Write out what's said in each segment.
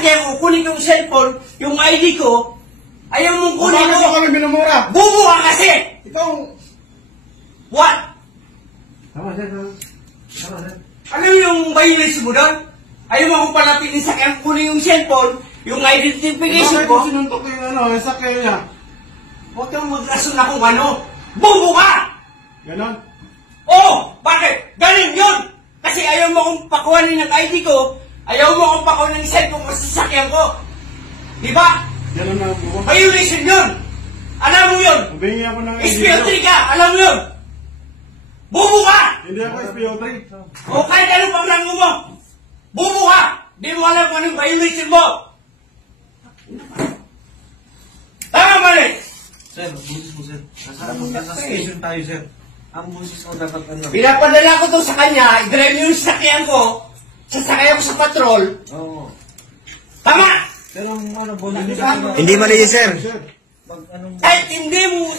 sasakyan ko, kunin ko yung cellphone, yung ID ko, ayaw mong kunin Bakit ko. mo kami minumura? Bubo ka kasi! Ikaw... What? Tama, sir. Tama, sir. Ano yung violation mo doon? Ayaw mo akong palapitin sa kanya, kunin yung cellphone, yung identification Bakit mo ko. sinuntok yung sakyan niya? Huwag kang mag-rason na kung ano. Bubo ka! Ganon? Oh! Bakit? Galing yun! Kasi ayaw mo akong pakuhanin ng ID ko, ayaw mo akong pakuhanin ng cellphone ko sa sasakyan ko. Di ba? Ganon na bubo. Violation yun! Alam mo yun! Humingi ako ng SPO3 ka! Alam mo yun! Bubo ka! Hindi ako SPO3. O kahit ano pang rango mo! Bubo ka! Di mo alam kung anong violation mo! Tama ba rin? Sir, busis mo, sir. Nasa station tayo, sir. Ang busis mo dapat ano. Pinapadala ko to sa kanya, i-drive yung sasakyan ko, sasakyan ko sa patrol. Oo. Tama! Pero ang ano, busis mo Hindi dapat. Hindi mali yun, sir. Pag anong... Kahit hindi mo...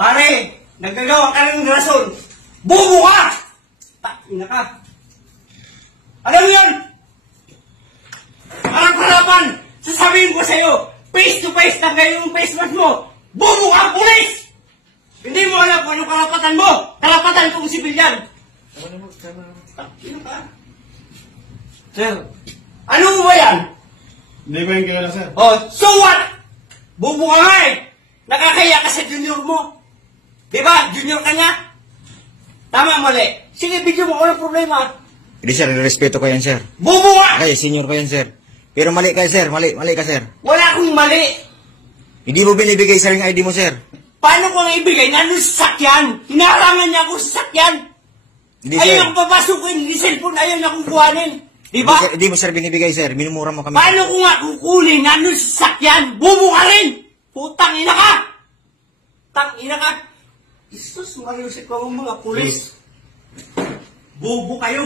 Pare, nagagawa ka ng rason. Bubo ka! Ina ka. Alam mo yun? Harap-harapan! Sasabihin ko sa'yo, face to face na kayo yung face mask mo. Bubo ka, pulis! Hindi mo alam kung anong karapatan mo. Karapatan kong sibilyan. Ina ka. Sir, Ano mo ba yan? Hindi ko yung kilala, sir. Oh, so what? Bubo ka nga eh. Nakakaya ka sa junior mo. Diba? Junior ka nga. Tama, mali. Sige, video mo. Walang problema. Hindi, sir. Respeto ko yan, sir. Bubo ka! Okay, senior ko yan, sir. Pero mali ka, sir. Mali ka, sir. Wala akong mali. Hindi mo binibigay, sir, yung ID mo, sir. Paano ko nga ibigay? Nandun sa sakyan. Hinarangan niya ako sa sakyan. Hindi, sir. Ayaw akong papasukin. Hindi cellphone. Ayaw niya akong kuhanin. Diba? Hindi mo, sir, binibigay, sir. Minumura mo kami. Paano ko nga kukunin? Nandun sa sakyan. Bubo ka rin. Putang ina ka. Tang ina ka. Isus, malusik ko ang mga pulis. Bubo kayo.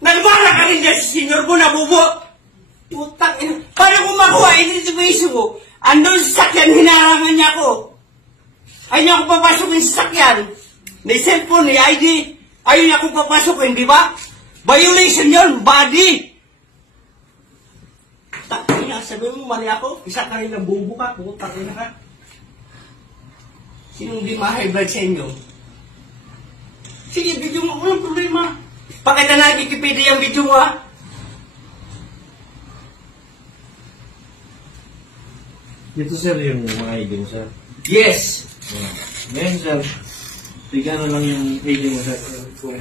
Nagmara ka rin dyan sa senior mo na bubo. Putang ina. Paano ko makuha identification ko? Andun sa sakyan, hinarangan niya ako. Ayaw niya akong papasukin sa sakyan. May cellphone, may ID. Ayaw niya akong papasukin, di ba? Violation yun, body. Takina, sabi mo mali ako. Isa ka rin ng bubo ka. Putang ina ka. Sinong di ma-high blood sa inyo? Sige, video mo. Walang problema. Pakita na Wikipedia yung video mo, ha? dito, sir, yung mga ID mo, sir. Yes. Ngayon, sir, bigyan na lang yung ID mo, sir. Kung